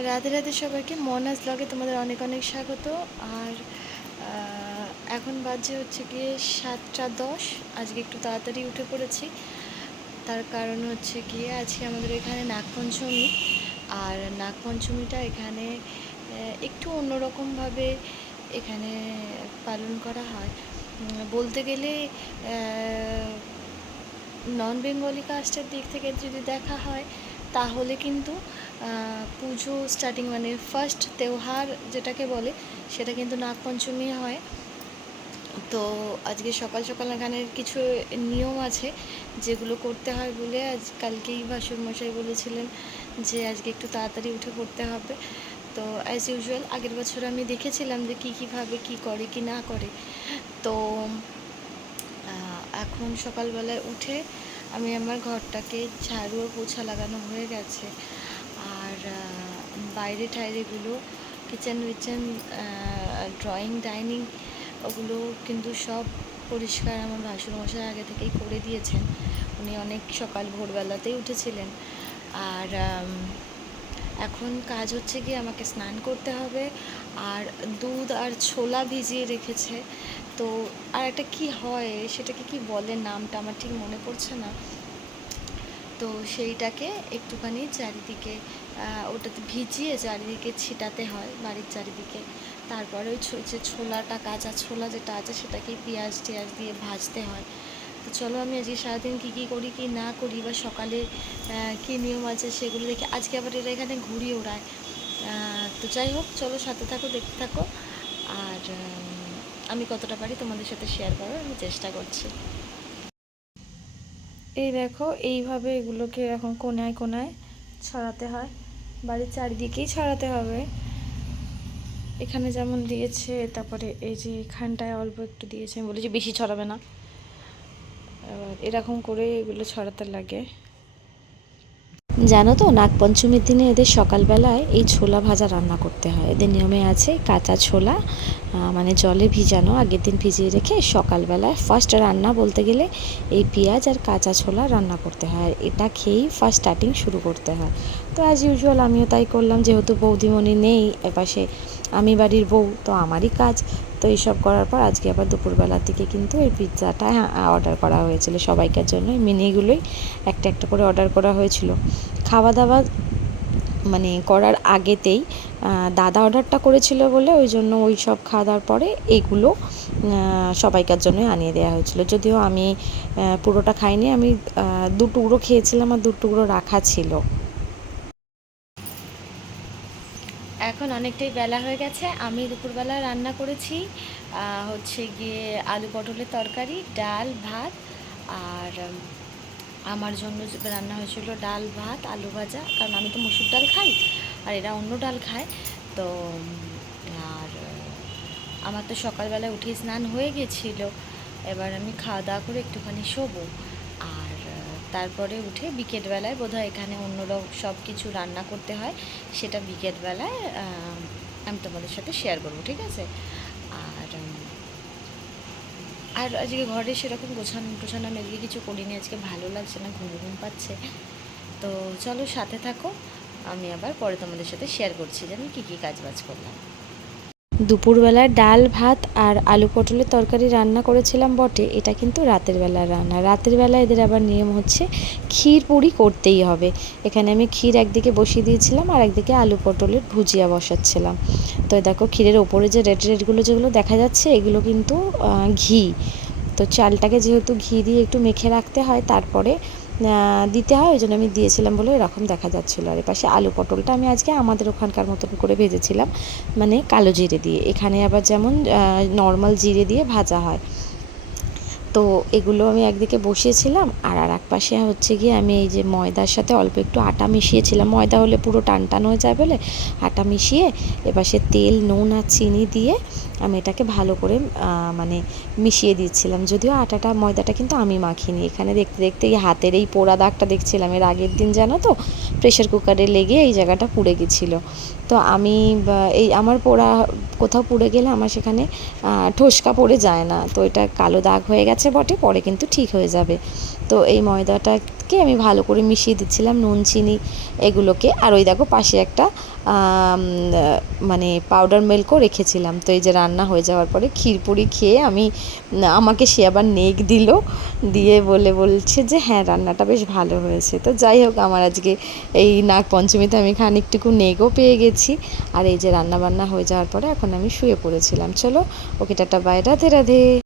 রাধে রাধে সবাইকে, মনাজ ব্লগে তোমাদের অনেক অনেক স্বাগত। আর এখন বাজে হচ্ছে গিয়ে 7টা 10। আজকে একটু তাড়াতাড়ি উঠে পড়েছি, তার কারণ হচ্ছে গিয়ে আজকে আমাদের এখানে নাগপঞ্চমী। আর নাগপঞ্চমীটা এখানে একটু অন্যরকমভাবে এখানে পালন করা হয়। বলতে গেলে নন বেঙ্গলি কাস্টের দিক থেকে যদি দেখা হয় তাহলে কিন্তু পুজো স্টার্টিং মানে ফার্স্ট তেওহার যেটাকে বলে সেটা কিন্তু নাগপঞ্চমী হয়। তো আজকে সকাল সকাল এখানে কিছু নিয়ম আছে যেগুলো করতে হয় বলে আজ কালকেই ভাসুরমশাই বলেছিলেন যে আজকে একটু তাড়াতাড়ি উঠে পড়তে হবে। তো অ্যাজ ইউজুয়াল আগের বছর আমি দেখেছিলাম যে কীভাবে কী করে কি না করে। তো এখন সকালবেলায় উঠে আমি আমার ঘরটাকে ঝাড়ু ও পোছা লাগানো হয়ে গেছে। আর বাইরে টাইরেগুলো কিচেন উইচেন ড্রয়িং ডাইনিং ওগুলো কিন্তু সব পরিষ্কার আমার ভাসুরমশাই আগে থেকেই করে দিয়েছেন। উনি অনেক সকাল ভোরবেলাতেই উঠেছিলেন। আর এখন কাজ হচ্ছে কি আমাকে স্নান করতে হবে। আর দুধ আর ছোলা ভিজিয়ে রেখেছে। তো আর একটা কি হয় সেটাকে কি বলে, নামটা আমার ঠিক মনে পড়ছে না। তো সেইটাকে একটুখানি চারিদিকে ওটাতে ভিজিয়ে চারিদিকে ছিটাতে হয় বাড়ির চারিদিকে। তারপরে ওই যে ছোলাটা, কাঁচা ছোলা যেটা আছে সেটাকে পেঁয়াজ টেয়াজ দিয়ে ভাজতে হয়। তো চলো আমি আজকে সারাদিন কী কী করি কি না করি বা সকালে কী নিয়ম আছে সেগুলো দেখি। আজকে আবার এরা এখানে ঘুড়ি ওড়ায়। তো যাই হোক, চলো সাথে থাকো, দেখতে থাকো। আর আমি কতটা পারি তোমাদের সাথে শেয়ার করার আমি চেষ্টা করছি। এই দেখো, এইভাবে এগুলোকে এরকম কোনায় কোনায় ছড়াতে হয়, বাড়ির চারিদিকেই ছড়াতে হবে। এখানে যেমন দিয়েছে, তারপরে এই যে এখানটায় অল্প একটু দিয়েছে, আমি বলেছি বেশি ছড়াবে না। এবার এরকম করে এগুলো ছড়াতে লাগে। জানো তো, নাগপঞ্চমীর দিনে এদের সকালবেলায় এই ছোলা ভাজা রান্না করতে হয়। এদের নিয়মে আছে কাঁচা ছোলা মানে জলে ভিজানো, আগের দিন ভিজিয়ে রেখে সকালবেলায় ফার্স্ট রান্না বলতে গেলে এই পেঁয়াজ আর কাঁচা ছোলা রান্না করতে হয়। আর এটা খেয়েই ফার্স্ট স্টার্টিং শুরু করতে হয়। তো অ্যাজ ইউজুয়াল আমিও তাই করলাম, যেহেতু বৌদিমণি নেই এপাশে, আমি বাড়ির বউ, তো আমারই কাজ। তো এইসব করার পর আজকে আবার দুপুরবেলার দিকে কিন্তু এই পিৎজাটা অর্ডার করা হয়েছিল সবাইকার জন্য। মিনিগুলোই একটা একটা করে অর্ডার করা হয়েছিল। খাওয়া দাওয়া মানে করার আগেতেই দাদা অর্ডারটা করেছিল বলে ওই জন্য ওই সব খাওয়া দাওয়ার পরে এইগুলো সবাইকার জন্যই আনিয়ে দেওয়া হয়েছিল। যদিও আমি পুরোটা খাইনি, আমি 2 টুকরো খেয়েছিলাম আর 2 টুকরো রাখা ছিল। এখন অনেকটাই বেলা হয়ে গেছে। আমি দুপুরবেলা রান্না করেছি হচ্ছে গিয়ে আলু পটলের তরকারি, ডাল, ভাত। আর আমার জন্য রান্না হয়েছিল ডাল, ভাত, আলু ভাজা, কারণ আমি তো মুসুর ডাল খাই আর এরা অন্য ডাল খায়। তো আর আমার তো সকালবেলায় উঠে স্নান হয়ে গেছিলো। এবার আমি খাওয়া দাওয়া করে একটুখানি শোবো। আর তারপরে উঠে বিকেলবেলায় বোধহয় এখানে অন্যরাও সব কিছু রান্না করতে হয়, সেটা বিকেলবেলায় আমি তোমাদের সাথে শেয়ার করবো, ঠিক আছে? আর আর আজকে ঘরে সেরকম গোছানো আমি আজকে কিছু করিনি, আজকে ভালো লাগছে না, ঘুম ঘুম পাচ্ছে। তো চলো সাথে থাকো, আমি আবার পরে তোমাদের সাথে শেয়ার করছি যে আমি কী কী কাজবাজ করলাম। দুপুরবেলায় ডাল, ভাত আর আলু পটলের তরকারি রান্না করেছিলাম বটে, এটা কিন্তু রাতের বেলার রান্না। রাতের বেলা এদের আবার নিয়ম হচ্ছে ক্ষীর পুরি করতেই হবে। এখানে আমি ক্ষীর একদিকে বসিয়ে দিয়েছিলাম আর একদিকে আলু পটলের ভুজিয়া বসাচ্ছিলাম। তো দেখো, ক্ষীরের ওপরে যে রেড রেডগুলো যেগুলো দেখা যাচ্ছে এগুলো কিন্তু ঘি। তো চালটাকে যেহেতু ঘি দিয়ে একটু মেখে রাখতে হয়, তারপরে দিতে হয়, ওই জন্য আমি দিয়েছিলাম বলে এরকম দেখা যাচ্ছিলো। আর এপাশে আলু পটলটা আমি আজকে আমাদের ওখানকার মতন করে ভেজেছিলাম, মানে কালো জিরে দিয়ে। এখানে আবার যেমন নর্মাল জিরে দিয়ে ভাজা হয়। তো এগুলো আমি একদিকে বসিয়েছিলাম আর এক পাশে হচ্ছে গিয়ে আমি এই যে ময়দার সাথে অল্প একটু আটা মিশিয়েছিলাম, ময়দা হলে পুরো টান টান হয়ে যায় বলে আটা মিশিয়ে এপাশে তেল, নুন আর চিনি দিয়ে আমি এটাকে ভালো করে মানে মিশিয়ে দিচ্ছিলাম। যদিও আটাটা ময়দাটা কিন্তু আমি মাখিনি। এখানে দেখতে দেখতে এই হাতের এই পোড়া দাগটা দেখছিলাম, এর আগের দিন জানো তো প্রেশার কুকারে লেগে এই জায়গাটা পুড়ে গেছিলো। তো আমি এই আমার পোড়া কোথাও পুড়ে গেলে আমার সেখানে ঠোসকা পড়ে যায় না, তো এটা কালো দাগ হয়ে গেছে। গেছে বটে, পরে কিন্তু ঠিক হয়ে যাবে। তো এই ময়দাটাকে আমি ভালো করে মিশিয়ে দিচ্ছিলাম, নুন চিনি এগুলোকে। আর ওই দেখো পাশে একটা মানে পাউডার মিল্কও রেখেছিলাম। তো এই যে রান্না হয়ে যাওয়ার পরে ক্ষীরপুরি খেয়ে আমাকে সে আবার নেক দিল, দিয়ে বলছে যে হ্যাঁ রান্নাটা বেশ ভালো হয়েছে। তো যাই হোক, আমার আজকে এই নাগ পঞ্চমীতে আমি খানিকটুকু নেকও পেয়ে গেছি। আর এই যে রান্না বান্না হয়ে যাওয়ার পরে এখন আমি শুয়ে পড়েছিলাম। চলো ওকে টাটা বাই, রাধে রাধে।